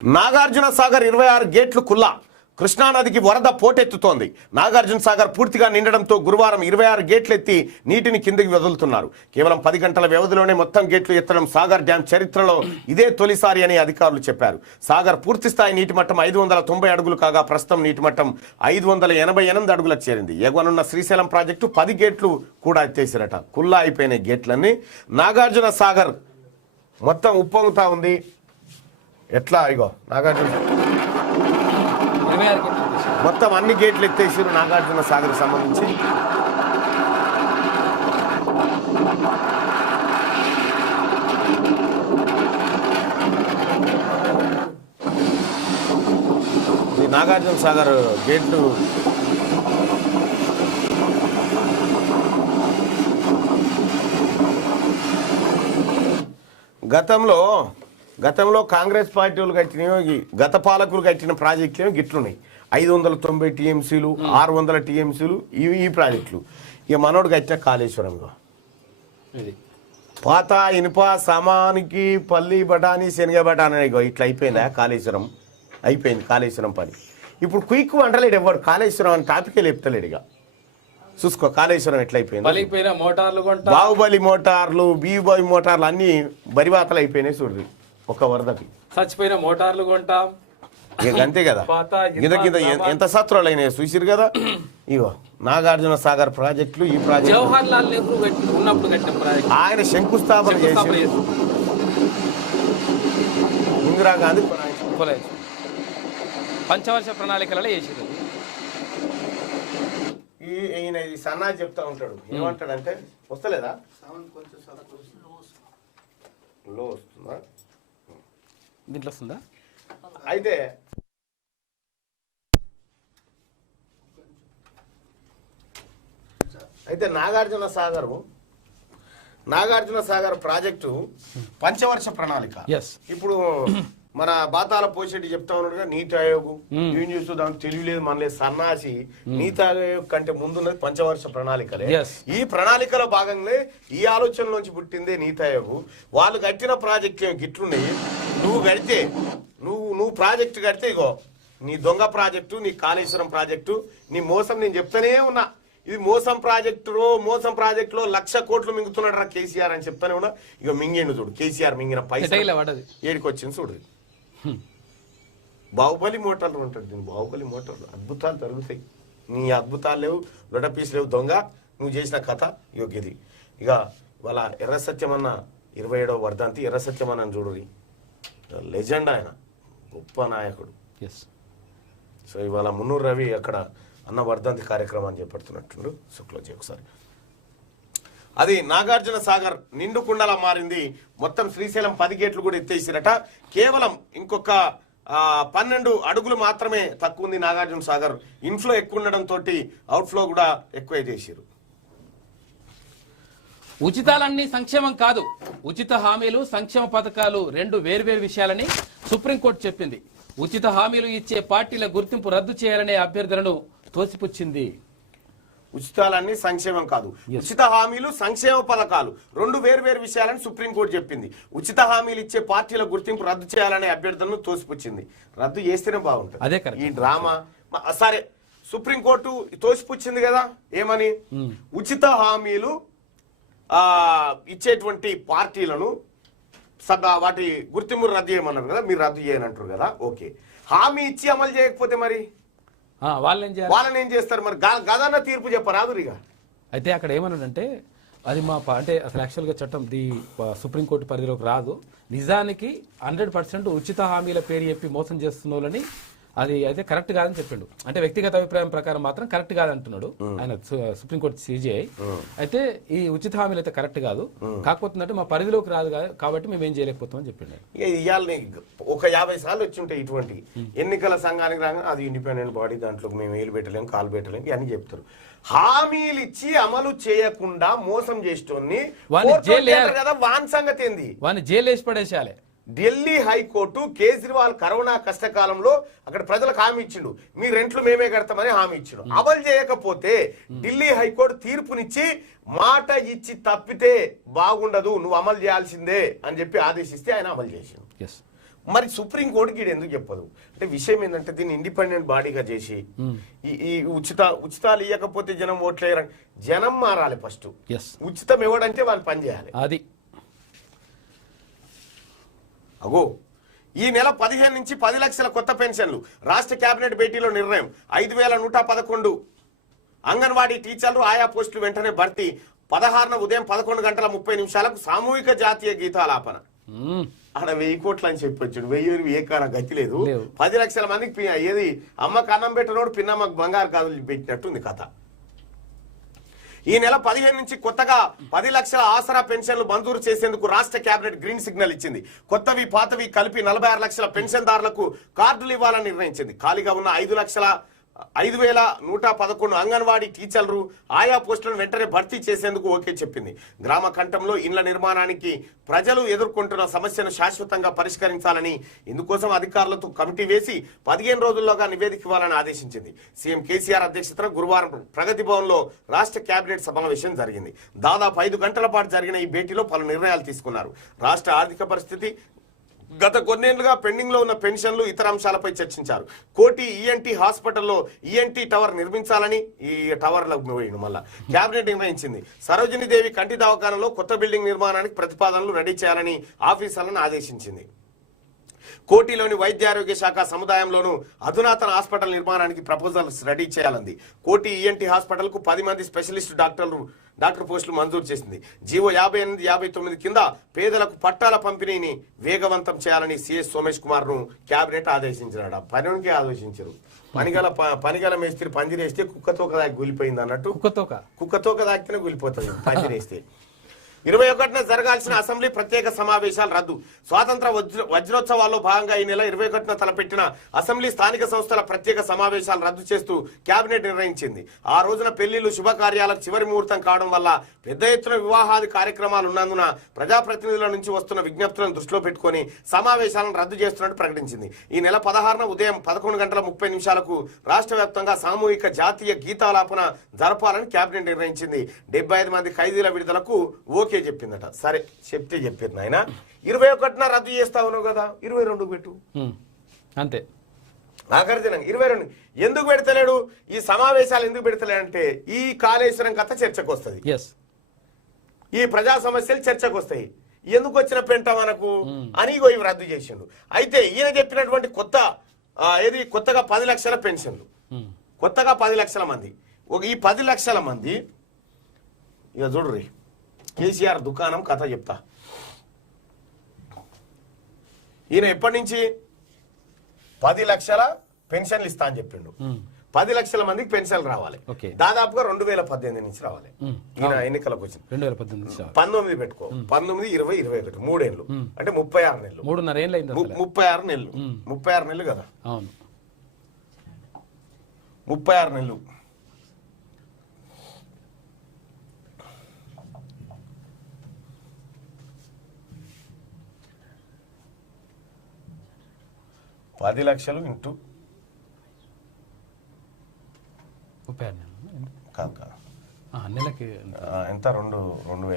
నాగార్జున సాగర్ 26 గేట్లు కుల్లా కృష్ణానదికి వరద పోటెత్తుతోంది. నాగార్జున సాగర్ పూర్తిగా నిండడంతో గురువారం 26 గేట్లు ఎత్తి నీటిని కిందికి వదులుతున్నారు. కేవలం 10 గంటల వ్యవధిలోనే మొత్తం గేట్లు ఎత్తడం సాగర్ డ్యాం చరిత్రలో ఇదే తొలిసారి అని అధికారులు చెప్పారు. సాగర్ పూర్తిస్థాయి నీటి మట్టం 590 అడుగులు కాగా ప్రస్తుతం నీటి మట్టం 588 అడుగులకు చేరింది. ఎగువనున్న శ్రీశైలం ప్రాజెక్టు 10 గేట్లు కూడా ఎత్తేసిరట. కుల్లా అయిపోయిన గేట్లన్నీ. నాగార్జున సాగర్ మొత్తం ఉప్పొంగుతా ఉంది. ఎట్లా ఇగో నాగార్జున మొత్తం అన్ని గేట్లు ఎత్తేసారు నాగార్జున సాగర్ సంబంధించి. ఈ నాగార్జున సాగర్ గేట్లు గతంలో కాంగ్రెస్ పార్టీ వాళ్ళు కట్టిన గత పాలకులు కట్టిన ప్రాజెక్టులు గిట్లున్నాయి. 590 టీఎంసీలు 600 టీఎంసీలు ఈ ప్రాజెక్టులు. ఇక మనోడు కట్టిన కాళేశ్వరంలో పాత ఇనుప సమానికి పల్లి బఠానీ శనగ బఠానీ ఇట్లా అయిపోయిందా కాళేశ్వరం? అయిపోయింది కాళేశ్వరం పని. ఇప్పుడు క్విక్ అంటలేడు ఎవడు కాళేశ్వరం అని టాపికే లేపుతలేడు. ఇక చూసుకో కాళేశ్వరం ఎట్లయిపోయింది. బాహుబలి మోటార్లు బీబాయి మోటార్లు అన్ని బరివాతలు అయిపోయినాయి. చూడండి ఒక వరదకి చచ్చిపోయిన మోటార్లు కొంటాం ఇక అంతే కదా. కింద ఎంత సత్రాలు అయినాయి చూసిరు కదా. ఇగో నాగార్జున సాగర్ ప్రాజెక్టులు. ఈ ప్రాజెక్ట్ జవహర్ లాల్ నెహ్రూ ఉన్నప్పుడు కట్టిన ప్రాజెక్ట్. ఆయన శంకుస్థాపన చేసి ఇందిరాగాంధీ పంచవర్ష ప్రణాళికలలో చేసిరు. ఈయన ఈ సన్నా చెప్తా ఉంటాడు. ఏమంటాడంటే వస్తలేదా లో వస్తుందా దీంట్లో వస్తుందా? అయితే నాగార్జున సాగర్ ప్రాజెక్టు పంచవర్ష ప్రణాళిక. ఇప్పుడు మన బాతాల పోషెట్టి చెప్తా ఉన్నాడుగా నీతి ఆయోగ్ ఏం చేస్తూ దానికి తెలియలేదు మనలేదు సన్నాసి. నీతి ఆయోగ్ కంటే ముందున్నది పంచవర్ష ప్రణాళికలే. ఈ ప్రణాళికలో భాగంగా ఈ ఆలోచనలోంచి పుట్టిందే నీతి ఆయోగ్. వాళ్ళు కట్టిన ప్రాజెక్టు గిట్లున్నాయి. నువ్వు ప్రాజెక్టు కడితే ఇగో నీ దొంగ ప్రాజెక్టు, నీ కాళేశ్వరం ప్రాజెక్టు, నీ మోసం. నేను చెప్తానే ఉన్నా ఇది మోసం ప్రాజెక్టులో 1,00,00,000 కోట్లు మింగుతున్నాడు రా కేసీఆర్ అని చెప్తానే ఉన్నా. ఇక మింగిండు చూడు కేసీఆర్ మింగిన పైసలు ఏడికి వచ్చింది చూడు. బాహుబలి మోటార్లు ఉంటాడు. దీన్ని బాహుబలి మోటార్లు అద్భుతాలు జరుగుతాయి. నీ అద్భుతాలు లేవు, లొట పీస్ లేవు. దొంగ నువ్వు చేసిన కథ యోగ్యది. ఇక వాళ్ళ ఎర్ర సత్యమన్న 27వ వర్ధంతి. ఎర్ర సత్యమన్న చూడు లెజెండ్, ఆయన గొప్ప నాయకుడు. సో ఇవాళ మున్నూరు రవి అక్కడ అన్న వర్ధంతి కార్యక్రమాన్ని చేపడుతున్నట్టు శుక్లజీ ఒకసారి. అది నాగార్జున సాగర్ నిండు కుండలా మారింది. మొత్తం శ్రీశైలం 10 గేట్లు కూడా ఎత్తేసిరట. కేవలం ఇంకొక 12 అడుగులు మాత్రమే తక్కువ ఉంది నాగార్జున సాగర్. ఇన్ఫ్లో ఎక్కువ ఉండడంతో అవుట్ఫ్లో కూడా ఎక్కువ చేసిరు. ఉచితాలన్నీ సంక్షేమం కాదు, ఉచిత హామీలు సంక్షేమ పథకాలు రెండు వేర్వేరు విషయాలని సుప్రీంకోర్టు చెప్పింది. ఉచిత హామీలు ఇచ్చే పార్టీల గుర్తింపు రద్దు చేయాలనే అభ్యర్థనను తోసిపుచ్చింది. ఉచితాలన్నీ సంక్షేమం కాదు, ఉచిత హామీలు సంక్షేమ పథకాలు రెండు వేర్వేరు విషయాలని సుప్రీంకోర్టు చెప్పింది. ఉచిత హామీలు ఇచ్చే పార్టీల గుర్తింపు రద్దు చేయాలనే అభ్యర్థనను తోసిపుచ్చింది. రద్దు చేస్తేనే బాగుంటుంది. అదే ఈ డ్రామా. సరే సుప్రీంకోర్టు తోసిపుచ్చింది కదా ఏమని, ఉచిత హామీలు ఇచ్చేటువంటి పార్టీలను వాటి గుర్తింపు రద్దు చేయమన్నారు కదా, మీరు రద్దు చేయనంటారు కదా. ఓకే, హామీ ఇచ్చి అమలు చేయకపోతే మరి వాళ్ళని ఏం చేస్తారు మరి? గదన్న తీర్పు చెప్పరాదురిగా. అయితే అక్కడ ఏమన్నాడంటే అది అంటే అసలు యాక్చువల్గా చట్టం సుప్రీంకోర్టు పరిధిలోకి రాదు. నిజానికి 100% ఉచిత హామీల పేరు చెప్పి మోసం చేస్తున్న వాళ్ళని అది అయితే కరెక్ట్ కాదని చెప్పిండు. అంటే వ్యక్తిగత అభిప్రాయం ప్రకారం మాత్రం కరెక్ట్ కాదంటున్నాడు ఆయన సుప్రీంకోర్టు సిజేఐ. అయితే ఈ ఉచిత హామీలు అయితే కరెక్ట్ కాదు, కాకపోతే మా పరిధిలోకి రాదు కాబట్టి మేము ఏం చేయలేకపోతామని చెప్పిండు. ఇవాళ ఒక 50 సార్లు వచ్చి ఉంటాయి ఇటువంటి ఎన్నికల సంఘానికి రాగా అది ఇండిపెండెంట్ బాడీ, దాంట్లో మేము వేలు పెట్టలేము కాలు పెట్టలేము ఇవన్నీ చెప్తారు. హామీలు ఇచ్చి అమలు చేయకుండా మోసం చేస్తోని కదా వాన్ సంగతి ఏంది? వాని జైలు వేసి పడేసాలి. ఢిల్లీ హైకోర్టు కేజ్రీవాల్ కరోనా కష్టకాలంలో అక్కడ ప్రజలకు హామీ ఇచ్చిండు, మీ రెంట్లు మేమే కడతామని హామీ ఇచ్చిండు. అమలు చేయకపోతే ఢిల్లీ హైకోర్టు తీర్పునిచ్చి మాట ఇచ్చి తప్పితే బాగుండదు, నువ్వు అమలు చేయాల్సిందే అని చెప్పి ఆదేశిస్తే ఆయన అమలు చేసిండు. మరి సుప్రీంకోర్టుకి ఇది ఎందుకు చెప్పదు అంటే విషయం ఏంటంటే దీన్ని ఇండిపెండెంట్ బాడీగా చేసి ఈ ఉచితాలు ఇవ్వకపోతే జనం ఓట్లేయరని జనం మారాలి ఫస్ట్. ఉచితం ఇవ్వడంటే వాళ్ళు పని చేయాలి. అది అగో ఈ నెల 15 నుంచి 10 లక్షల కొత్త పెన్షన్లు. రాష్ట్ర కేబినెట్ భేటీలో నిర్ణయం. 5111 అంగన్వాడీ టీచర్లు ఆయా పోస్టులు వెంటనే భర్తీ. 16న ఉదయం 11:30 సామూహిక జాతీయ గీతాలాపన. ఆడ 1000 కోట్లు అని చెప్పొచ్చాడు. 1000 ఏకాన గతి లేదు. 10 లక్షల మందికి ఏది అమ్మకు అన్నం పెట్టినోడు పిన్నమ్మకు బంగారు కాదులు పెట్టినట్టుంది కథ. ఈ నెల 15 నుంచి కొత్తగా 10 లక్షల ఆసరా పెన్షన్లు మంజూరు చేసేందుకు రాష్ట్ర కేబినెట్ గ్రీన్ సిగ్నల్ ఇచ్చింది. కొత్తవి పాతవి కలిపి 46 లక్షల పెన్షన్దారులకు కార్డులు ఇవ్వాలని నిర్ణయించింది. ఖాళీగా ఉన్న 5,111 అంగన్వాడీ టీచర్లు ఆయా పోస్టులను వెంటనే భర్తీ చేసేందుకు ఓకే చెప్పింది. గ్రామ కంఠంలో ఇండ్ల నిర్మాణానికి ప్రజలు ఎదుర్కొంటున్న సమస్యను శాశ్వతంగా పరిష్కరించాలని ఇందుకోసం అధికారులతో కమిటీ వేసి 15 రోజుల్లోగా నివేదిక ఇవ్వాలని ఆదేశించింది. సీఎం కేసీఆర్ అధ్యక్షతన గురువారం ప్రగతి భవన్లో రాష్ట్ర కేబినెట్ సమావేశం జరిగింది. దాదాపు 5 గంటల పాటు జరిగిన ఈ భేటీలో పలు నిర్ణయాలు తీసుకున్నారు. రాష్ట్ర ఆర్థిక పరిస్థితి, గత కొన్నేళ్లుగా పెండింగ్ లో ఉన్న పెన్షన్లు, ఇతర అంశాలపై చర్చించారు. కోటి ఈఎన్టీ హాస్పిటల్లో ఈఎన్టీ టవర్ నిర్మించాలని ఈ టవర్లకు మళ్ళా కేబినెట్ నిర్ణయించింది. సరోజినీ దేవి కంటి దవాఖానలో కొత్త బిల్డింగ్ నిర్మాణానికి ప్రతిపాదనలు రెడీ చేయాలని ఆఫీసర్లను ఆదేశించింది. కోటిలోని వైద్య ఆరోగ్య శాఖ సముదాయంలోనూ అధునాతన హాస్పిటల్ నిర్మాణానికి ప్రపోజల్స్ రెడీ చేయాలంది. కోటి ఈఎన్టీ హాస్పిటల్ కు 10 మంది స్పెషలిస్ట్ డాక్టర్ పోస్టులు మంజూరు చేసింది. జీవో 58-59 కింద పేదలకు పట్టాల పంపిణీని వేగవంతం చేయాలని సిఎస్ సోమేష్ కుమార్ ను కేబినెట్ ఆదేశించినాడు. పనికి ఆదేశించారు. పనిగల మేస్త్రి పందిరేస్తే కుక్కతోక దాకి కూలిపోయింది అన్నట్టు. కుక్కతోక దాకితేనే కూలిపోతుంది పందిరేస్తే. 21న జరగాల్సిన అసెంబ్లీ ప్రత్యేక సమావేశాలు రద్దు. స్వాతంత్ర వజ్రోత్సవాల్లో భాగంగా ఈ నెల 21న తలపెట్టిన అసెంబ్లీ స్థానిక సంస్థల ప్రత్యేక సమావేశాలు రద్దు చేస్తూ కేబినెట్ నిర్ణయించింది. ఆ రోజున పెళ్లిళ్లు, శుభకార్యాలకు చివరి ముహూర్తం కావడం వల్ల పెద్ద ఎత్తున వివాహాది కార్యక్రమాలు ఉన్నందున ప్రజాప్రతినిధుల నుంచి వస్తున్న విజ్ఞప్తులను దృష్టిలో పెట్టుకుని సమావేశాలను రద్దు చేస్తున్నట్టు ప్రకటించింది. ఈ నెల 16న ఉదయం 11:30 రాష్ట్ర వ్యాప్తంగా సామూహిక జాతీయ గీతాలాపన జరపాలని కేబినెట్ నిర్ణయించింది. 75 మంది ఖైదీల విడుదలకు ఓకే చెప్పిందట. సరే చెప్తే చెప్పారు ఆయన. 21న రద్దు చేస్తా ఉన్నావు కదా, 22 పెట్టు అంతే. ఆఖరి దినం 22 ఎందుకు పెడతలేడు? ఈ సమావేశాలు ఎందుకు పెడతలేడంటే ఈ కాళేశ్వరం కథ చర్చకు వస్తుంది, ఈ ప్రజా సమస్యలు చర్చకు వస్తాయి. ఎందుకు వచ్చిన పెంట మనకు అని ఇవి రద్దు చేసిండు. అయితే ఈయన చెప్పినటువంటి కొత్తగా 10 లక్షల పెన్షన్లు, కొత్తగా 10 లక్షల మంది. ఈ 10 లక్షల మంది ఇక చూడుర్రి కేసీఆర్ దుకాణం కథ చెప్తా. ఈయన ఎప్పటి నుంచి 10 లక్షల పెన్షన్లు ఇస్తా అని చెప్పిండు. 10 లక్షల మందికి పెన్షన్లు రావాలి. దాదాపుగా 2018 నుంచి రావాలి. ఈయన ఎన్నికలకు వచ్చింది 19 పెట్టుకో, 19, 20, 21 3 ఏళ్ళు అంటే 36 నెలలు, 36 నెలలు 36 నెలలు కదా, 36 నెలలు. $10 లక్షలు ఇంటూ నెలకి ఎంత? 2,000 ఉన్నది,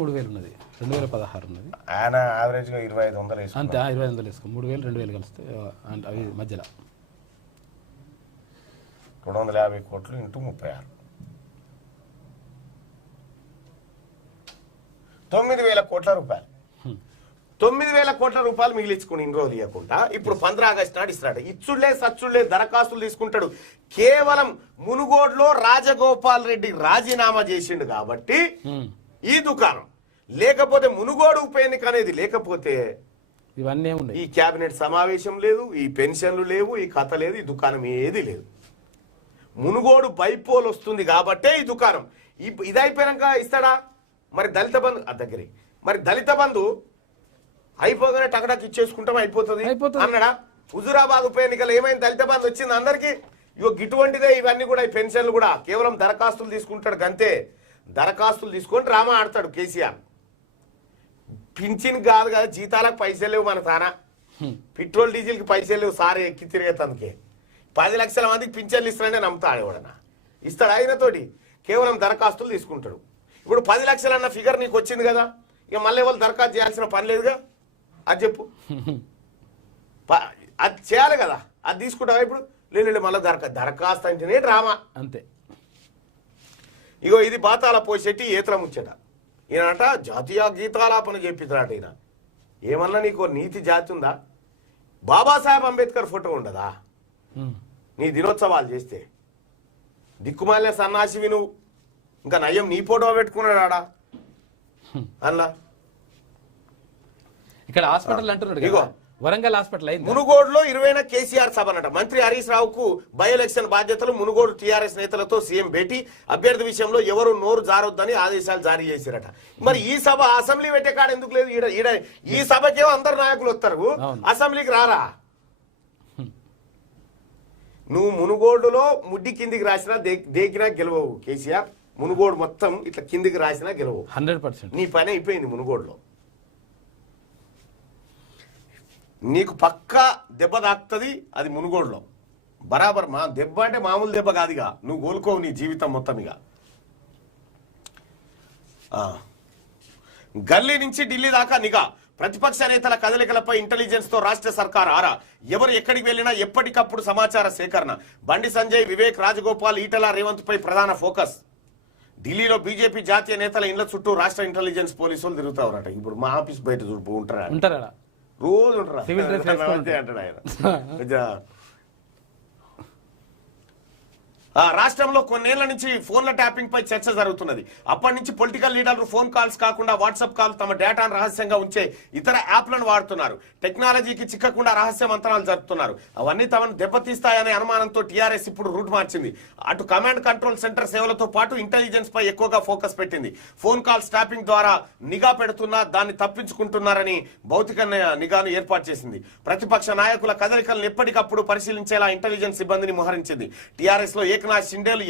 3,000 ఉన్నది, 2016 ఉన్నది. ఆయన యావరేజ్ గా 2,500 అంతే. 2,500 వేసుకో, 3,000 2,000 కలిస్తే అవి మధ్యలో 250 కోట్లు ఇంటూ 36 9,000 కోట్ల రూపాయలు. 9,000 కోట్ల రూపాయలు మిగిలించుకుని ఇన్ని రోజులు ఇవ్వకుండా ఇప్పుడు 15 ఆగస్టు నాడు ఇస్తాడు. ఇచ్చుళ్లే సచ్చుళ్లే దరఖాస్తులు తీసుకుంటాడు. కేవలం మునుగోడులో రాజగోపాల్ రెడ్డి రాజీనామా చేసిండు కాబట్టి ఈ దుకాణం, లేకపోతే మునుగోడు ఉప ఎన్నిక అనేది లేకపోతే ఇవన్నీ ఉన్నాయి. ఈ కేబినెట్ సమావేశం లేదు, ఈ పెన్షన్లు లేవు, ఈ కథ లేదు, ఈ దుకాణం ఏది లేదు. మునుగోడు బైపోల్ వస్తుంది కాబట్టే ఈ దుకాణం. ఇది అయిపోయాక ఇస్తాడా? మరి దళిత బంధు దగ్గర, మరి దళిత బంధు అయిపోగానే టకటక్ ఇచ్చేసుకుంటాం అయిపోతుంది అన్నాడా? హుజూరాబాద్ ఉప ఎన్నికలు ఏమైంది? దళిత బంధు వచ్చింది అందరికి. ఇటువంటిదే ఇవన్నీ కూడా, ఈ పెన్షన్లు కూడా కేవలం దరఖాస్తులు తీసుకుంటాడు గంతే. దరఖాస్తులు తీసుకొని డ్రామా ఆడతాడు కేసీఆర్. పింఛన్ కాదు కదా, జీతాలకు పైసలు లేవు మన తానా, పెట్రోల్ డీజిల్ కి పైసలు లేవు, సారే ఎక్కి తిరిగేతందుకే 10 లక్షల మందికి పింఛన్లు ఇస్తాడని నమ్ముతాడు ఎవడన్నా? ఇస్తాడు? ఆయనతోటి కేవలం దరఖాస్తులు తీసుకుంటాడు. ఇప్పుడు 10 లక్షలు అన్న ఫిగర్ నీకు వచ్చింది కదా, ఇక మళ్ళీ వాళ్ళు దరఖాస్తు చేయాల్సిన పని లేదుగా. అది చెప్పు. అది చేయాలి కదా, అది తీసుకుంటావా ఇప్పుడు? లేదు మళ్ళీ దరఖాస్తు అంటేనే డ్రామా అంతే. ఇగో ఇది బాతాల పోసేటి ఏతల ముచ్చట. ఈయనట జాతీయ గీతాలాపన చెప్పిద్దాట. ఈయన ఏమన్నా నీకు నీతి జాతి ఉందా? బాబాసాహెబ్ అంబేద్కర్ ఫోటో ఉండదా నీ దినోత్సవాలు చేస్తే? దిక్కుమాలిన సన్నాసివి నువ్వు. ఇంకా నయ్యం నీ ఫోటో పెట్టుకున్నాడు ఆడ అలా. ఇక్కడ హాస్పిటల్ అంటున్నాడు ఇగో వరంగల్ హాస్పిటల్ అయింది. మునుగోడులో 20వ కేసీఆర్ సభనట. మంత్రి హరీష్ రావుకు బై ఎలక్షన్ బాధ్యతలు. మునుగోడు టీఆర్ఎస్ నేతలతో సీఎం భేటీ. అభ్యర్థి విషయంలో ఎవరు నోరు జారొద్దని ఆదేశాలు జారీ చేశారట. మరి ఈ సభ అసెంబ్లీ పెట్టే కాడ ఎందుకు లేదు? ఈడ ఈ సభకేమో అందరు నాయకులు వస్తారు, అసెంబ్లీకి రారా? నువ్వు మునుగోడులో ముడ్డి కిందికి రాసినా దేకినా గెలవవు కేసీఆర్. మునుగోడు మొత్తం ఇట్లా కిందికి రాసినా గెలవవు. 100%. నీ పని అయిపోయింది మునుగోడులో. నీకు పక్కా దెబ్బ తాకుతుంది అది మునుగోడులో బరాబర్. మా దెబ్బ అంటే మామూలు దెబ్బ కాదుగా, నువ్వు కోలుకోవు నీ జీవితం మొత్తం. ఇక గల్లీ నుంచి ఢిల్లీ దాకా నిఘా. ప్రతిపక్ష నేతల కదలికలపై ఇంటెలిజెన్స్ తో రాష్ట్ర సర్కార్ ఆరా. ఎవరు ఎక్కడికి వెళ్లినా ఎప్పటికప్పుడు సమాచార సేకరణ. బండి సంజయ్, వివేక్, రాజగోపాల్, ఈటల, రేవంత్ పై ప్రధాన ఫోకస్. ఢిల్లీలో బీజేపీ జాతీయ నేతల ఇండ్ల చుట్టూ రాష్ట్ర ఇంటెలిజెన్స్ పోలీసులు తిరుగుతారట. ఇప్పుడు మా ఆఫీస్ బయట ఉంటారా? రోజు ఉంటారా? అంటాడు ఆయన. రాష్ట్రంలో కొన్నేళ్ల నుంచి ఫోన్ల ట్యాపింగ్ పై చర్చ జరుగుతున్నది. అప్పటి నుంచి పొలిటికల్ లీడర్లు ఫోన్ కాల్స్ కాకుండా వాట్సాప్ కాల్, తమ డేటాను రహస్యంగా ఉంచే ఇతర యాప్లను వాడుతున్నారు. టెక్నాలజీకి చిక్కకుండా రహస్య మంత్రాలు జరుపుతున్నారు. అవన్నీ తమను దెబ్బతీస్తాయనే అనుమానంతో టీఆర్ఎస్ ఇప్పుడు రూట్ మార్చింది. అటు కమాండ్ కంట్రోల్ సెంటర్ సేవలతో పాటు ఇంటెలిజెన్స్ పై ఎక్కువగా ఫోకస్ పెట్టింది. ఫోన్ కాల్స్ ట్యాపింగ్ ద్వారా నిఘా పెడుతున్నా దాన్ని తప్పించుకుంటున్నారని భౌతిక నిఘాను ఏర్పాటు చేసింది. ప్రతిపక్ష నాయకుల కదలికలను ఎప్పటికప్పుడు పరిశీలించేలా ఇంటెలిజెన్స్ సిబ్బందిని మోహరించింది. టీఆర్ఎస్ లో ఏకనాథ్ షిండేలు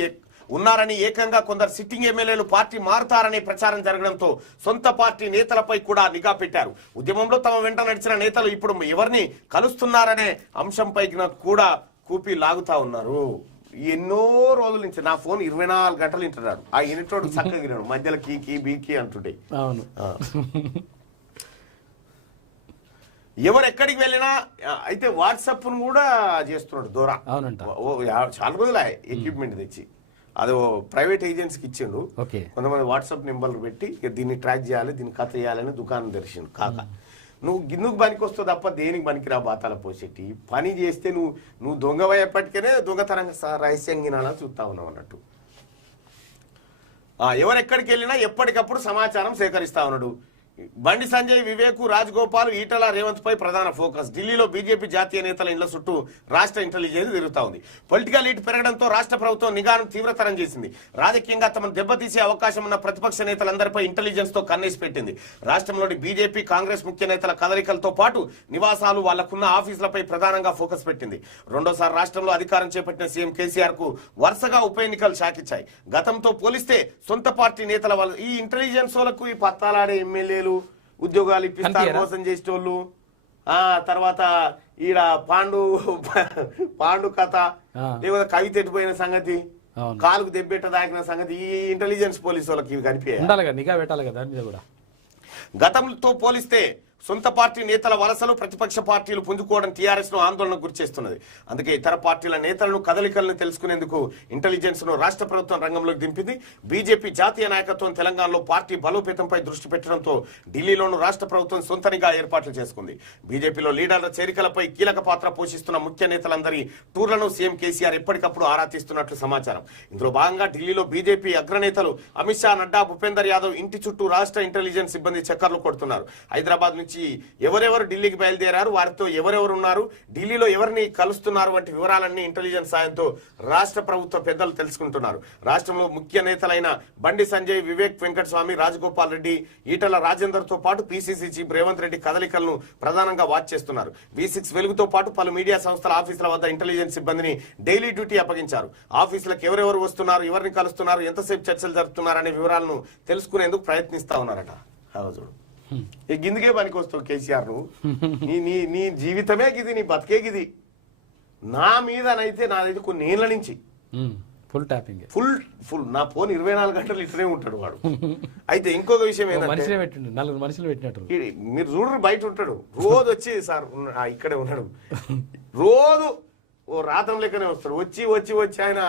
ఉన్నారని, ఏకంగా కొందరు సిట్టింగ్ ఎమ్మెల్యేలు పార్టీ మారుతారని ప్రచారం జరగడంతో సొంత పార్టీ నేతలపై కూడా నిఘా పెట్టారు. ఉద్యమంలో తమ వెంట నడిచిన నేతలు ఇప్పుడు ఎవరిని కలుస్తున్నారనే అంశంపై కూడా కూపి లాగుతా ఉన్నారు. ఎన్నో రోజుల నుంచి నా ఫోన్ 24 గంటలు వింటున్నాడు. ఆ ఇనిటోడు చక్కగినాడు, మధ్యలో కీ బీకీ అంటుంటే. అవును. ఎవరు ఎక్కడికి వెళ్ళినా అయితే వాట్సాప్ ను కూడా చేస్తున్నాడు దూరా. చాలా రోజులు ఎక్విప్మెంట్ తెచ్చి అది ప్రైవేట్ ఏజెన్సీకి ఇచ్చిండు. కొంతమంది వాట్సాప్ నెంబర్లు పెట్టి దీన్ని ట్రాక్ చేయాలి, దీన్ని కథ చేయాలని దుకాణం తెరిచిండు. కాక నువ్వు గిన్నుకు పనికి వస్తావు తప్ప దేనికి పనికిరా బాతాల పోసేటి పని చేస్తే నువ్వు దొంగవయ్యేపటికనే దొంగతనంగా రహస్యంగా చూస్తా ఉన్నావు అన్నట్టు. ఎవరెక్కడికి వెళ్ళినా ఎప్పటికప్పుడు సమాచారం సేకరిస్తా ఉన్నాడు. బండి సంజయ్, వివేక్, రాజగోపాల్, ఈటల, రేవంత్ పై ప్రధాన ఫోకస్. ఢిల్లీలో బీజేపీ జాతీయ నేతల ఇండ్ల చుట్టూ రాష్ట్ర ఇంటెలిజెన్స్ తిరుగుతా ఉంది. పొలిటికల్ లీడ్ పెరగడంతో రాష్ట్ర ప్రభుత్వం నిఘాను తీవ్రతరం చేసింది. రాజకీయంగా తమను దెబ్బతీసే అవకాశం ఉన్న ప్రతిపక్ష నేతలందరిపై ఇంటెలిజెన్స్ తో కన్నేసి పెట్టింది. రాష్ట్రంలోని బీజేపీ, కాంగ్రెస్ ముఖ్య నేతల కదలికలతో పాటు నివాసాలు, వాళ్లకున్న ఆఫీసులపై ప్రధానంగా ఫోకస్ పెట్టింది. రెండోసారి రాష్ట్రంలో అధికారం చేపట్టిన సీఎం కేసీఆర్ కు వరుసగా ఉప ఎన్నికలు షాకిచ్చాయి. గతంతో పోలిస్తే సొంత పార్టీ నేతల వల్ల ఈ ఇంటెలిజెన్స్ వాళ్ళకు ఈ పత్తాలాడే ఎమ్మెల్యేలు ఉద్యోగాలు ఇప్పిస్తారు మోసం చేసేటోళ్ళు. తర్వాత ఈడ పాండు కథ, లేకపోతే కవిత ఎట్టిపోయిన సంగతి, కాలుకు దెబ్బెట్ట దాకిన సంగతి ఈ ఇంటెలిజెన్స్ పోలీసు వాళ్ళకి ఇవి కనిపించాయి. గతంతో పోలిస్తే సొంత పార్టీ నేతల వలసలు ప్రతిపక్ష పార్టీలు పుంజుకోవడం టీఆర్ఎస్ ను ఆందోళనకు గురిచేస్తున్నది. అందుకే ఇతర పార్టీల నేతలను కదలికలను తెలుసుకునేందుకు ఇంటెలిజెన్స్ ను రాష్ట్ర ప్రభుత్వం రంగంలోకి దింపింది. బీజేపీ జాతీయ నాయకత్వం తెలంగాణలో పార్టీ బలోపేతంపై దృష్టి పెట్టడంతో ఢిల్లీలోనూ రాష్ట్ర ప్రభుత్వం సొంతనిగా ఏర్పాట్లు చేసుకుంది. బీజేపీలో లీడర్ల చేరికలపై కీలక పాత్ర పోషిస్తున్న ముఖ్య నేతలందరి టూర్లను సీఎం కేసీఆర్ ఎప్పటికప్పుడు ఆరా తీస్తున్నట్లు సమాచారం. ఇందులో భాగంగా ఢిల్లీలో బీజేపీ అగ్రనేతలు అమిత్ షా, నడ్డా, భూపేందర్ యాదవ్ ఇంటి చుట్టూ రాష్ట్ర ఇంటెలిజెన్స్ సిబ్బంది చక్కర్లు కొడుతున్నారు. హైదరాబాద్ నుంచి ఎవరెవరు ఢిల్లీకి బయలుదేరారు, వారితో ఎవరెవరు ఉన్నారు, ఢిల్లీలో ఎవరిని కలుస్తున్నారు వంటి వివరాలన్నీ ఇంటెలిజెన్స్ సాయంతో రాష్ట్ర ప్రభుత్వ పెద్దలు తెలుసుకుంటున్నారు. రాష్ట్రంలో ముఖ్య నేతలైన బండి సంజయ్, వివేక్ వెంకటస్వామి, రాజగోపాల్ రెడ్డి, ఈటల రాజేందర్ తో పాటు పీసీసీ చీఫ్ రేవంత్ రెడ్డి కదలికలను ప్రధానంగా వాచ్ చేస్తున్నారు. V6 వెలుగుతో పాటు పలు మీడియా సంస్థల ఆఫీసుల వద్ద ఇంటెలిజెన్స్ సిబ్బందిని డైలీ డ్యూటీ అప్పగించారు. ఆఫీసులకు ఎవరెవరు వస్తున్నారు, ఎవరిని కలుస్తున్నారు, ఎంతసేపు చర్చలు జరుపుతున్నారు అనే వివరాలను తెలుసుకునేందుకు ప్రయత్నిస్తా ఉన్నారట. చూడు గిందుకే పనికి వస్తావు కేసీఆర్, నువ్వు నీ జీవితమే గిది, నీ బతికే గిది. నా మీదనైతే నాదైతే కొన్ని ఏళ్ల నుంచి ఫుల్ ట్యాపింగ్. ఫుల్ నా ఫోన్ 24 గంటలు ఇట్లనే ఉంటాడు వాడు. అయితే ఇంకొక విషయం ఏంటంటే మనిషినే పెట్టిండు, 4 మనుషులు పెట్టినట్టు. మీరు చూడరు బయట ఉంటాడు రోజు వచ్చి సార్ ఇక్కడే ఉన్నాడు రోజు ఓ రాతం లెక్కనే వస్తాడు వచ్చి ఆయన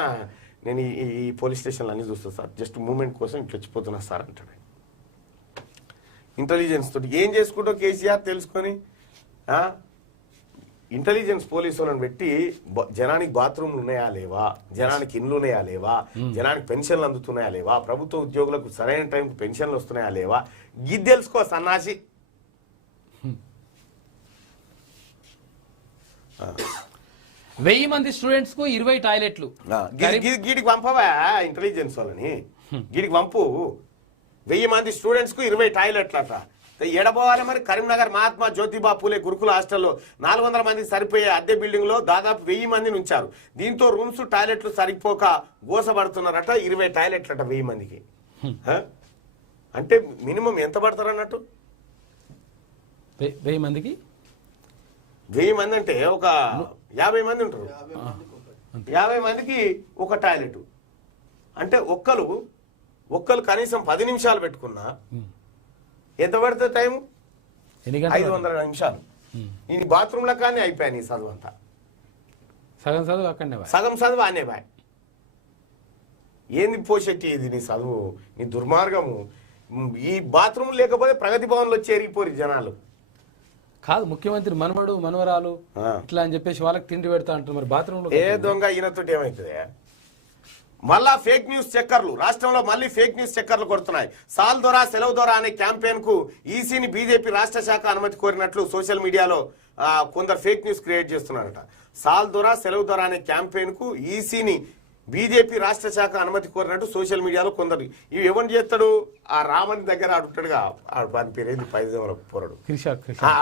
నేను ఈ పోలీస్ స్టేషన్లో అన్ని చూస్తాను సార్, జస్ట్ మూమెంట్ కోసం ఇట్లా వచ్చిపోతున్నా సార్ అంటాడు. ఇంటెలిజెన్స్ తోటి ఏం చేసుకుంటావు కేసీఆర్ తెలుసుకొని ఇంటెలిజెన్స్ పోలీసు వాళ్ళని పెట్టి జనానికి బాత్రూమ్లు ఉన్నాయా లేవా, జనానికి ఇండ్లు ఉన్నాయా లేవా, జనానికి పెన్షన్లు అందుతున్నాయా లేవా, ప్రభుత్వ ఉద్యోగులకు సరైన టైంకి పెన్షన్లు వస్తున్నాయా లేవా, గిది తెలుసుకో సన్నాసి. 1000 మంది స్టూడెంట్స్ కు 20 టాయిలెట్లు. గీడికి పంపవా ఇంటెలిజెన్స్ వాళ్ళని, గీడికి పంపు. 1000 మంది స్టూడెంట్స్ కు 20 టాయిలెట్లు అట్లా ఎడబోవాలి మరి. కరీంనగర్ మహాత్మా జ్యోతిబా పూలే గురుకుల హాస్టల్లో 400 మందికి సరిపోయే అద్దె బిల్డింగ్ లో దాదాపు 1000 మందిని ఉంచారు. దీంతో రూమ్స్ టాయిలెట్లు సరిపోక గోసపడుతున్నారట. 20 టాయిలెట్లట 1000 మందికి. అంటే మినిమం ఎంత పడతారు అన్నట్టు? 1000 మందికి 1000 మంది అంటే ఒక 50 మంది ఉంటారు. 50 మందికి ఒక టాయిలెట్ అంటే ఒక్కరు కనీసం 10 నిమిషాలు పెట్టుకున్నా ఎంత పడుతుంది టైము? 500 నిమిషాలు. ఈ బాత్రూంలో కానీ అయిపోయాయి నీ చదువు అంతా. సగం చదువు అక్కడనే, సగం చదువు అనే బాయ్. ఏంది పోషెట్టి ఇది నీ చదువు, నీ దుర్మార్గము. ఈ బాత్రూమ్ లేకపోతే ప్రగతి భవన్లో చేరిపోరు జనాలు. కాదు ముఖ్యమంత్రి మనవడు మనవరాలు ఇట్లా అని చెప్పేసి వాళ్ళకి తిండి పెడతా అంటారు. మరి బాత్రూమ్ ఏ దొంగ ఈయనతో ఏమవుతుంది? మళ్ళా ఫేక్ న్యూస్ చక్కర్లు. రాష్ట్రంలో మళ్ళీ ఫేక్ న్యూస్ చక్కర్లు కొడుతున్నాయి. సాల్ దొరా సెలవు దొరా అనే క్యాంపెయిన్ కు ఈసీని బీజేపీ రాష్ట్ర శాఖ అనుమతి కోరినట్లు సోషల్ మీడియాలో కొందరు ఫేక్ న్యూస్ క్రియేట్ చేస్తున్నారట. సాల్ దొరా సెలవు దొరా అనే క్యాంపెయిన్ కు ఈసీని బీజేపీ రాష్ట్ర శాఖ అనుమతి కోరినట్టు సోషల్ మీడియాలో కొందరు. ఇవి ఎవరు చేస్తాడు? ఆ రామని దగ్గర ఆడుంటాడుగా, వాని పేరేది పైదవర పోరాడు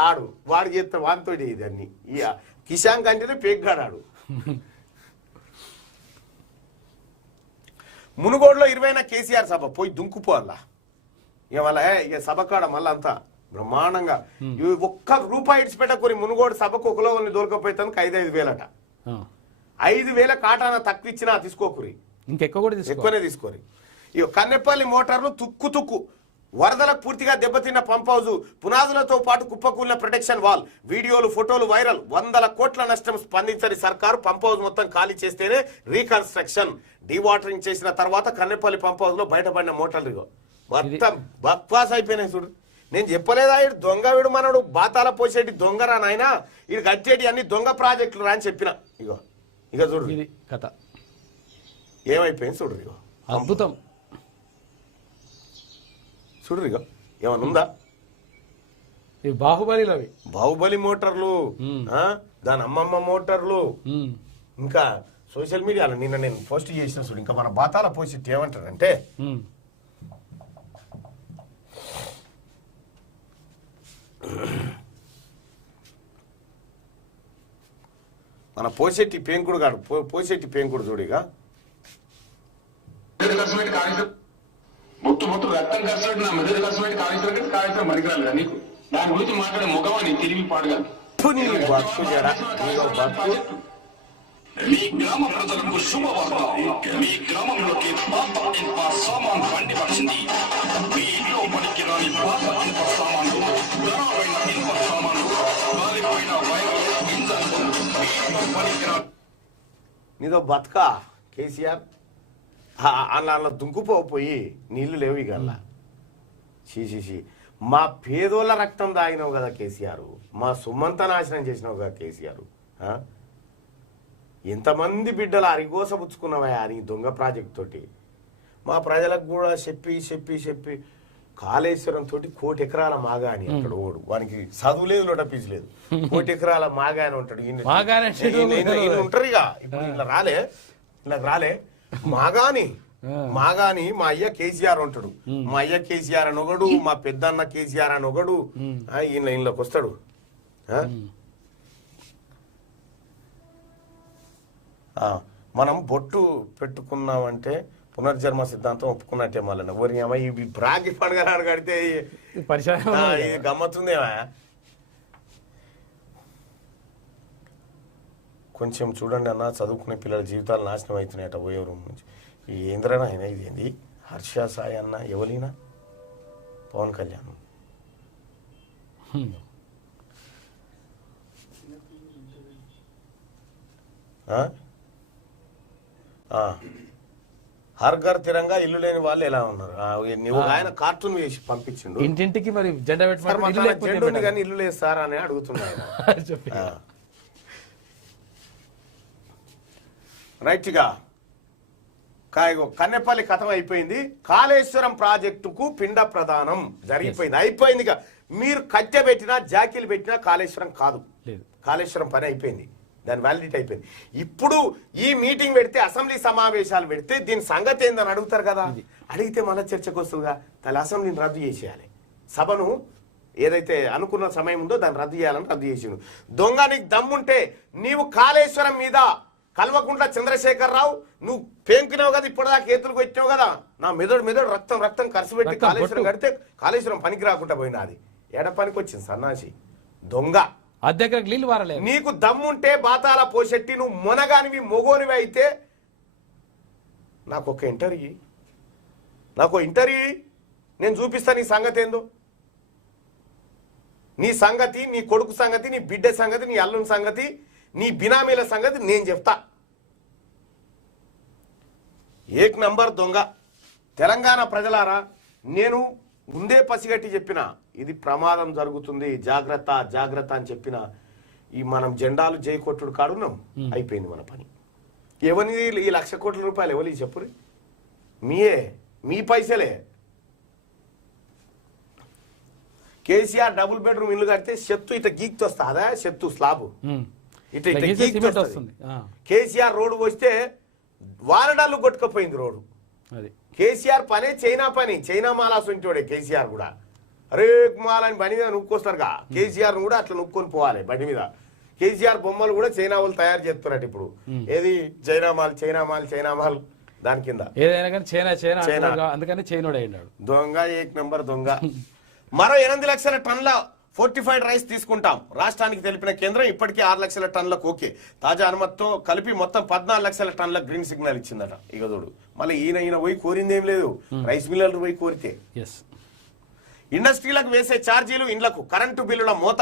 ఆడు, వాడు చేస్తాడు. వానితో ఇది అన్ని కిషాంక్ అంటేనే ఫేక్ గాడాడు. మునుగోడులో 20న కేసీఆర్ సభ పోయి దుంకుపోవాలా ఇవాళ. ఇక సభ కాడ మళ్ళా అంతా బ్రహ్మాండంగా ఒక్క రూపాయి ఇడిచిపెట్టకూరి మునుగోడు సభకు ఒకలో దొరకపోతాను 5,000 5,000 కాటాన తక్కువ ఇచ్చినా తీసుకోకూరి, ఎక్కువనే తీసుకోరి. ఇక కన్నెపల్లి మోటార్లు తుక్కు వరదలకు పూర్తిగా దెబ్బతిన్న పంప్ హౌజ్ పునాదులతో పాటు కుప్పకూలిన ప్రొటెక్షన్ వాల్, వీడియోలు ఫోటోలు వైరల్. 100 కోట్ల నష్టం స్పందించని సర్కారు. పంప్ హౌజ్ మొత్తం ఖాళీ చేస్తేనే రీకన్స్ట్రక్షన్. డీవాటరింగ్ చేసిన తర్వాత కన్నెపల్లి పంప్ హౌస్ లో బయటపడిన మోటార్లు మొత్తం బక్వాస్ అయిపోయినాయి. చూడు, నేను చెప్పలేదా వీడు దొంగ, వీడు మనడు బాతాల పోసేటి దొంగరా నాయన, వీడు కట్టేటి అన్ని దొంగ ప్రాజెక్టులు రా అని చెప్పిన. ఇక చూడు ఇది కథ ఏమైపోయింది. చూడు ఇగో అద్భుతం. చూడు ఇగో ఏమన్నా ఉందా? బాహుబలి మోటార్లు, దాని అమ్మమ్మ మోటార్లు. ఇంకా సోషల్ మీడియాలో నిన్న నేను పోస్ట్ చేసిన చూడు. ఇంకా మన బాతాల పోస్ట్ ఏమంటారంటే మన పోసెట్టి పెంకుడు కాడు, పోసెట్టి పెంకుడు చూడిగా మొత్తం రక్తం కష్టపడి నా మెదడు కష్టపడి కాళేశ్వరం మరికరాలి నీకు. దాని గురించి మాట్లాడే ముఖమని తిరిగి పాడుగాను. మీ గ్రామ ప్రజలకు శుభవార్త. మీ గ్రామంలోకి పాత ఇనుప సామాన్ బండి వచ్చింది. మీ ఇంట్లో పనికి రాని పాత ఇనుప సామాన్లు, ఖరాబైన ఇనుప సామాన్లు, కాలిపోయిన వైర్లు, ఇంజన్లు, మీ ఇంట్లో పనికి రాని. నీదో బతుకా కేసీఆర్ అలా దుంకుపోయి నీళ్లు లేవు ఇక అలా. చీచి మా పేదోళ్ళ రక్తం దాగినావు కదా కేసీఆర్, మా సుమంత నాశనం చేసినావు కదా కేసీఆర్. ఎంతమంది బిడ్డలు అరిగోసపుచ్చుకున్నావా నీ దొంగ ప్రాజెక్ట్ తోటి. మా ప్రజలకు కూడా చెప్పి కాళేశ్వరం తోటి 1 కోటి ఎకరాల మాగా అని అంటాడు ఓడు. వానికి చదువు లేదు, లోట పీజు లేదు. 1 కోటి ఎకరాల మాగా అని ఉంటాడు. ఉంటారు ఇక ఇప్పుడు ఇలా రాలే మాగాని మా అయ్య కేసీఆర్ ఉంటాడు. మా అయ్య కేసీఆర్ అని ఒకడు, మా పెద్దన్న కేసీఆర్ అని ఒకడు. ఈయనలోకి వస్తాడు. మనం బొట్టు పెట్టుకున్నామంటే పునర్జన్మ సిద్ధాంతం ఒప్పుకున్నట్టే. మళ్ళీ ఓరి అమ్మ ఈ బ్రాగి పండుగ కడితే గమ్మత్తుందేమా. కొంచెం చూడండి అన్న, చదువుకునే పిల్లల జీవితాలు నాశనం అవుతున్నాయట పోయే రూమ్ నుంచి. ఈ ఏంద్రనా ఆయన ఇది ఏంది? హర్ష సాయి అన్న ఎవరైనా పవన్ కళ్యాణ్. హర్ ఘర్ తిరంగా ఇల్లు లేని వాళ్ళు ఎలా ఉన్నారు? నువ్వు ఆయన కార్టూన్ వేసి పంపించిండు ఇంటింటికి మరి జెండా జెండు ఉంది కానీ ఇల్లు లేదు సార్ అని అడుగుతున్నాడు. రైట్గా కన్నెపల్లి కథం అయిపోయింది. కాళేశ్వరం ప్రాజెక్టుకు పిండ ప్రదానం జరిగిపోయింది, అయిపోయిందిగా. మీరు కట్టె పెట్టినా జాకీలు పెట్టినా కాళేశ్వరం కాదు. కాళేశ్వరం పని అయిపోయింది, దాని వ్యాలిడిటీ అయిపోయింది. ఇప్పుడు ఈ మీటింగ్ పెడితే, అసెంబ్లీ సమావేశాలు పెడితే దీని సంగతి ఏందని అడుగుతారు కదా. అడిగితే మళ్ళీ చర్చకు వస్తుందిగా. తల్లి అసెంబ్లీని రద్దు చేసేయాలి, సభను ఏదైతే అనుకున్న సమయం ఉందో దాన్ని రద్దు చేయాలని రద్దు చేసిండు. దొంగ, నీకు దమ్ముంటే నీవు కాళేశ్వరం మీద కల్వకుంట్ల చంద్రశేఖరరావు నువ్వు పేంకినావు కదా, ఇప్పటిదాకా చేతులకు వచ్చినావు కదా. నా మెదడు రక్తం ఖర్చు పెట్టి కాళేశ్వరం కడితే కాళేశ్వరం పనికి రాకుండా పోయినా అది ఎడ పనికి వచ్చింది సన్నాసి దొంగ. అద్దెకి నీళ్ళు వారలేదు. నీకు దమ్ముంటే బాతాల పోషెట్టి నువ్వు మొనగానివి మొగోనివి అయితే నాకు ఒక ఇంటర్వ్యూ నేను చూపిస్తా నీ సంగతి ఏందో. నీ సంగతి, నీ కొడుకు సంగతి, నీ బిడ్డ సంగతి, నీ అల్లుని సంగతి, నీ బినామీల సంగతి నేను చెప్తా. ఏక్ నంబర్ దొంగ. తెలంగాణ ప్రజలారా, నేను ముందే పసిగట్టి చెప్పిన ఇది ప్రమాదం జరుగుతుంది, జాగ్రత్త జాగ్రత్త అని చెప్పిన. ఈ మనం జెండాలు జై కొట్టుడు కాడున్నాం, అయిపోయింది మన పని. ఎవరి ఈ 1,00,000 కోట్ల రూపాయలు ఎవరి చెప్పురి? మీ పైసలే. కేసీఆర్ డబుల్ బెడ్రూమ్ ఇల్లు కడితే చెత్తు ఇట్లా గీక్తి వస్తుందా? చెత్తు స్లాబ్ ఇట్లా గీక్తి వస్తుంది. కేసీఆర్ రోడ్డు వస్తే వారడాలు కొట్టుకపోయింది రోడ్డు. కేసీఆర్ పనే చైనా మాలాస్ ఉంటోడే కేసీఆర్ కూడా. అరే మాల అని బండి మీద నొక్కొస్తారుగా, కేసీఆర్ కూడా అట్లా నొక్కొని పోవాలి బండి మీద. కేసీఆర్ బొమ్మలు కూడా చైనా వాళ్ళు తయారు చేస్తున్నట్టు ఇప్పుడు. ఏది చైనా మాల్ దాని కింద ఏదైనా కానీ చైనా, అందుకని చైనోడు అయినాడు. దొంగ, ఏక్ నంబర్ దొంగ. మరో 8 లక్షల టన్నుల ఫోర్టిఫైడ్ రైస్ తీసుకుంటాం రాష్ట్రానికి తెలిపిన కేంద్రం. ఇప్పటికే 6 లక్షల టన్నులకు ఓకే. తాజా అనుమతితో కలిపి మొత్తం 14 లక్షల టన్నుల గ్రీన్ సిగ్నల్ ఇచ్చిందట. ఇక చూడు, మళ్ళీ ఈయన పోయి కోరిందేం లేదు, రైస్ మిల్లర్లు పోయి కోరితే. ఇండస్ట్రీలకు వేసే ఛార్జీలు, ఇండ్లకు కరెంటు బిల్లుల మోత.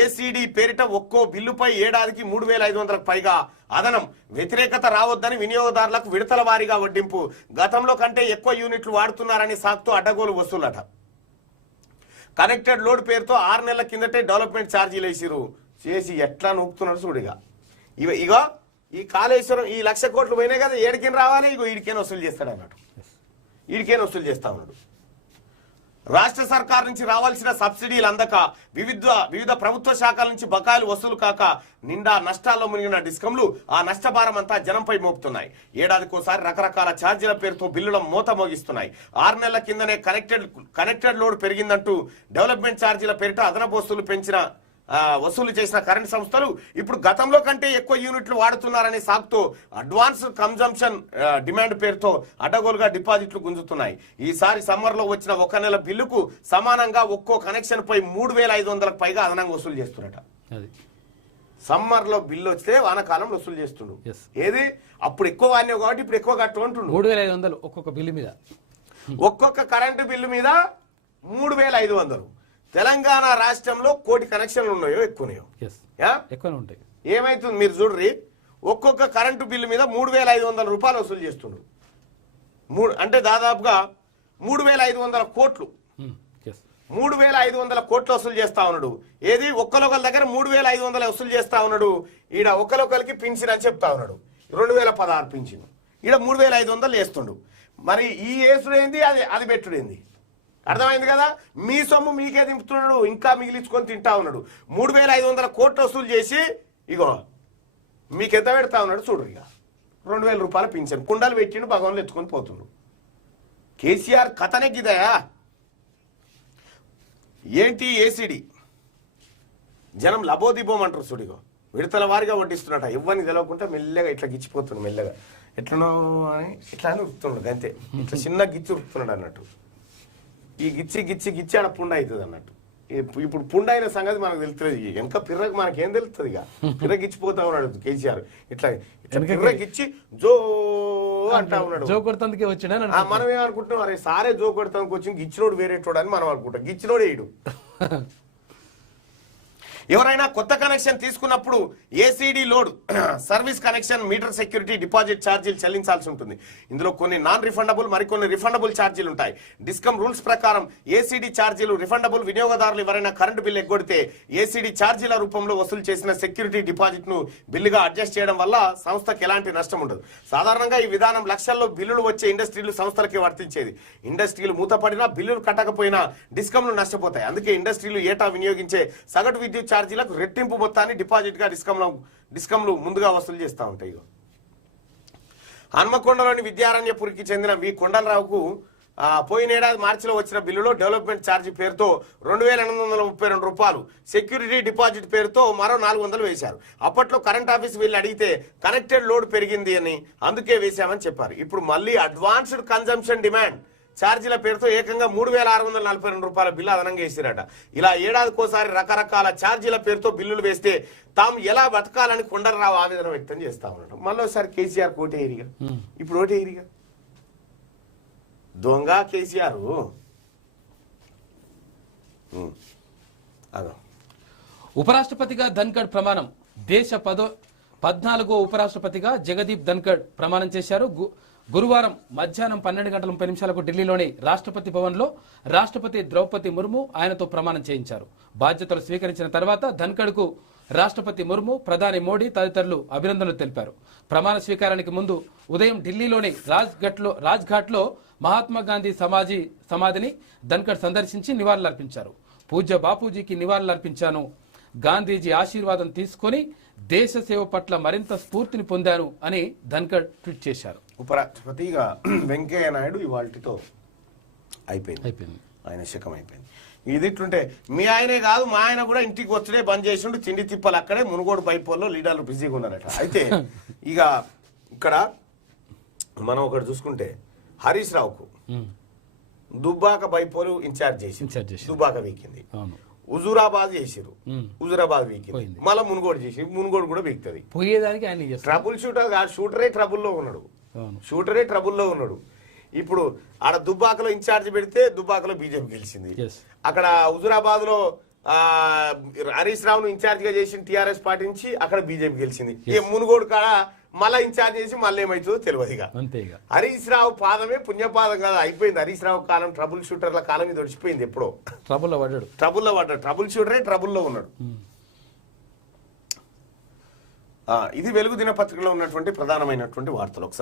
ఏసీడీ పేరిట ఒక్కో బిల్లుపై ఏడాదికి 3,500కు పైగా అదనం. వ్యతిరేకత రావద్దని వినియోగదారులకు విడతల వారీగా వడ్డింపు. గతంలో కంటే ఎక్కువ యూనిట్లు వాడుతున్నారని సాకుతో అడ్డగోలు వస్తువులట. కనెక్టెడ్ లోడ్ పేరుతో 6 నెలల కిందటే డెవలప్మెంట్ ఛార్జీలు వేసిరు చేసి ఎట్లా నొక్కుతున్నారు చూడుగా. ఇగో ఈ కాళేశ్వరం ఈ 1,00,000 కోట్లు పోయినాయి కదా, ఏడికేం రావాలి? ఇగో ఈడికేం వసూలు చేస్తాడు అన్నట్టు. ఈడికేం వసూలు చేస్తా ఉన్నాడు. రాష్ట్ర సర్కార్ నుంచి రావాల్సిన సబ్సిడీలు అందక, వివిధ ప్రభుత్వ శాఖల నుంచి బకాయిలు వసూలు కాక నిండా నష్టాల్లో మునిగిన డిస్కంలు ఆ నష్టభారం అంతా జనంపై మోపుతున్నాయి. ఏడాదికోసారి రకరకాల ఛార్జీల పేరుతో బిల్లుల మోత మోగిస్తున్నాయి. 6 నెలల కిందనే కనెక్టెడ్ లోడ్ పెరిగిందంటూ డెవలప్మెంట్ ఛార్జీల పేరిట అదనపు వసూలు చేసిన కరెంట్ సంస్థలు ఇప్పుడు గతంలో కంటే ఎక్కువ యూనిట్లు వాడుతున్నారనే సాకుతో అడ్వాన్స్ కన్జంప్షన్ డిమాండ్ పేరుతో అడ్డగోలుగా డిపాజిట్లు గుంజుతున్నాయి. ఈసారి సమ్మర్ లో వచ్చిన 1 నెల బిల్లుకు సమానంగా ఒక్కో కనెక్షన్ పై 3,500కు పైగా అదనంగా వసూలు చేస్తున్నట. సమ్మర్ లో బిల్లు వస్తే వానకాలంలో వసూలు చేస్తుండు. ఏది అప్పుడు ఎక్కువ వాడినావు కాబట్టి ఇప్పుడు ఎక్కువ కట్టు అంటుండు. 3,500 ఒక్కొక్క బిల్లు మీద, ఒక్కొక్క కరెంటు బిల్లు మీద 3,500. తెలంగాణ రాష్ట్రంలో 1 కోటి కనెక్షన్లు ఉన్నాయో ఎక్కువనే ఉంటాయి. ఏమైతుంది మీరు చూడ్రి, ఒక్కొక్క కరెంటు బిల్లు మీద 3,500 రూపాయలు వసూలు చేస్తుండ్రు. అంటే దాదాపుగా 3,500 కోట్లు. 3,500 కోట్లు వసూలు చేస్తా ఉన్నాడు. ఏది ఒక్కరొకరి దగ్గర 3,500 వసూలు చేస్తా ఉన్నాడు. ఈడ ఒకరికి పింఛన్ అని చెప్తా ఉన్నాడు, 2016 పింఛన్. ఈడ 3,500 వేస్తుండు. మరి ఈ వేసుడు ఏంది, అది పెట్టుడేంది? అర్థమైంది కదా. మీ సొమ్ము మీకే దింపుతున్నాడు, ఇంకా మిగిలించుకొని తింటా ఉన్నాడు. 3,500 కోట్లు వసూలు చేసి ఇగో మీకు ఎంత పెడతా ఉన్నాడు చూడు. ఇక 2,000 రూపాయల పింఛన్ కుండలు పెట్టిండు, భగవాన్లు ఎత్తుకొని పోతుండు. కేసీఆర్ కథనే గిదయా ఏంటి? ఏసీడీ జనం లబోదిబోమంటారు చూడిగో, విడతల వారిగా వడ్డిస్తున్నట. ఇవ్వని తెలవకుండా మెల్లగా ఇట్లా గిచ్చిపోతుండు, మెల్లగా ఎట్లనో అని ఇట్లా అని ఉరుకుతున్నాడు అంతే. ఇట్లా చిన్న గిచ్చి ఉరుకుతున్నాడు అన్నట్టు. ఈ గిచ్చి ఆడ పుండ అవుతుంది అన్నట్టు. ఇప్పుడు పుండైన సంగతి మనకు తెలుస్తుంది వెనక పిర్రకు మనకేం తెలుస్తుంది ఇక పిర్రగిచ్చిపోతా ఉన్నాడు కేసీఆర్ ఇట్లా పిర్రగిచ్చి జో అంటా ఉన్నాడు. జో కొడుతందుకే వచ్చిండని మనం ఏమనుకుంటున్నాం, అరే సారే జో కొడతానికి వచ్చి గిచ్చినోడు వేరేటోడు అని మనం అనుకుంటాం. గిచ్చినోడు వేయడు. ఎవరైనా కొత్త కనెక్షన్ తీసుకున్నప్పుడు ACD load service connection meter security deposit ఛార్జీలు చెల్లించాల్సి ఉంటుంది. ఇందులో కొన్ని నాన్ రిఫండబుల్, మరికొన్ని రిఫండబుల్ ఛార్జీలు ఉంటాయి. డిస్కమ్ రూల్స్ ప్రకారం ఏసీడీ ఛార్జీలు రిఫండబుల్. వినియోగదారులు ఎవరైనా కరెంటు బిల్లు ఎగ్గొడితే ఏసీడీ ఛార్జీల రూపంలో వసూలు చేసిన సెక్యూరిటీ డిపాజిట్ ను బిల్లుగా అడ్జస్ట్ చేయడం వల్ల సంస్థకి ఎలాంటి నష్టం ఉండదు. సాధారణంగా ఈ విధానం లక్షల్లో బిల్లులు వచ్చే ఇండస్ట్రీలు సంస్థలకే వర్తించేది. ఇండస్ట్రీలు మూతపడినా బిల్లులు కట్టకపోయినా డిస్కమ్లు నష్టపోతాయి. అందుకే ఇండస్ట్రీలు ఏటా వినియోగించే సగటు విద్యుత్ ఛార్జీలకు రెట్టింపు మొత్తాన్ని డిపాజిట్ గా డిస్కమ్లు ముందుగా వసూలు చేస్తూ ఉంటాయి. హన్మకొండలోని విద్యారణ్యపురికి చెందిన వి కొండలరావుకు పోయినేడాది మార్చిలో వచ్చిన బిల్లులో డెవలప్మెంట్ ఛార్జీ పేరుతో 2,832 రూపాయలు, సెక్యూరిటీ డిపాజిట్ పేరుతో మరో 400 వేశారు. అప్పట్లో కరెంట్ ఆఫీస్ వీళ్ళు అడిగితే కనెక్టెడ్ లోడ్ పెరిగింది అని అందుకే వేశామని చెప్పారు. ఇప్పుడు మళ్ళీ అడ్వాన్స్డ్ కన్జంప్షన్ డిమాండ్ ఛార్జీల పేరుతో ఏకంగా 3,642 రూపాయల బిల్లు అదనంగా వేసిరట. ఇలా ఏడాదికోసారి రకరకాల ఛార్జీల పేరుతో బిల్లులు వేస్తే తాము ఎలా బతకాలని కొండలరావు ఆవేదన వ్యక్తం చేస్తా ఉన్నాడు. మళ్ళీసారి కేసీఆర్ ఓటేరిగా, ఇప్పుడు ఓటేరిగా దొంగ కేసీఆర్. అదో ఉపరాష్ట్రపతిగా ధన్కడ్ ప్రమాణం. దేశ 14వ ఉపరాష్ట్రపతిగా జగదీప్ ధన్కడ్ ప్రమాణం చేశారు. గురువారం మధ్యాహ్నం 12:30 ఢిల్లీలోని రాష్ట్రపతి భవన్లో రాష్ట్రపతి ద్రౌపది ముర్ము ఆయనతో ప్రమాణం చేయించారు. బాధ్యతలు స్వీకరించిన తర్వాత ధన్కడ్కు రాష్ట్రపతి ముర్ము, ప్రధాని మోడీ తదితరులు అభినందనలు తెలిపారు. ప్రమాణ స్వీకారానికి ముందు ఉదయం ఢిల్లీలోని రాజ్ఘాట్లో మహాత్మా గాంధీ సమాధిని ధన్కడ్ సందర్శించి నివాళులర్పించారు. పూజ్య బాపూజీకి నివాళులర్పించాను, గాంధీజీ ఆశీర్వాదం తీసుకొని దేశ సేవ పట్ల మరింత స్ఫూర్తిని పొందాను అని ధన్కడ్ ట్వీట్ చేశారు. ఉపరాష్ట్రపతిగా వెంకయ్య నాయుడు ఇవాళతో అయిపోయింది. ఆయన శకం అయిపోయింది. ఇది ఇట్లుంటే మీ ఆయనే కాదు మా ఆయన కూడా ఇంటికి వచ్చే బంద్ చేసిండు. తిండి తిప్పలు అక్కడే మునుగోడు బైపోల్లో లీడర్లు బిజీగా ఉన్నారట. అయితే ఇక ఇక్కడ మనం ఒకటి చూసుకుంటే హరీష్ రావుకు దుబ్బాక బైపోలు ఇన్ఛార్జ్ చేసి దుబ్బాక వీకింది. హుజూరాబాద్ చేసిరు, హుజూరాబాద్ వీకింది. మళ్ళీ మునుగోడు చేసి మునుగోడు కూడా వీక్తుంది. పోయేదానికి ఆయన ట్రబుల్ షూటర్ కాదు, షూటరే ట్రబుల్లో ఉన్నాడు. ఇప్పుడు ఆడ దుబ్బాకలో ఇన్ఛార్జ్ పెడితే దుబ్బాకలో బీజేపీ గెలిచింది. అక్కడ హుజూరాబాద్ లో హరీష్ రావును ఇన్ఛార్జ్ గా చేసిన టీఆర్ఎస్ పార్టీ నుంచి అక్కడ బీజేపీ గెలిచింది. ఈ మునుగోడు కాడ మళ్ళా ఇన్ఛార్జ్ చేసి మళ్ళీ ఏమవుతుందో తెలియదు. హరీష్ రావు పాదమే పుణ్యపాదం కాదు, అయిపోయింది. హరీష్ రావు కాలం ట్రబుల్ షూటర్ల కాలం ఇది ఒడిచిపోయింది. ఎప్పుడో ట్రబుల్లో పడ్డాడు. ట్రబుల్ షూటరే ట్రబుల్లో ఉన్నాడు. ఇది వెలుగు దినపత్రికలో ఉన్నటువంటి ప్రధానమైనటువంటి వార్తలు.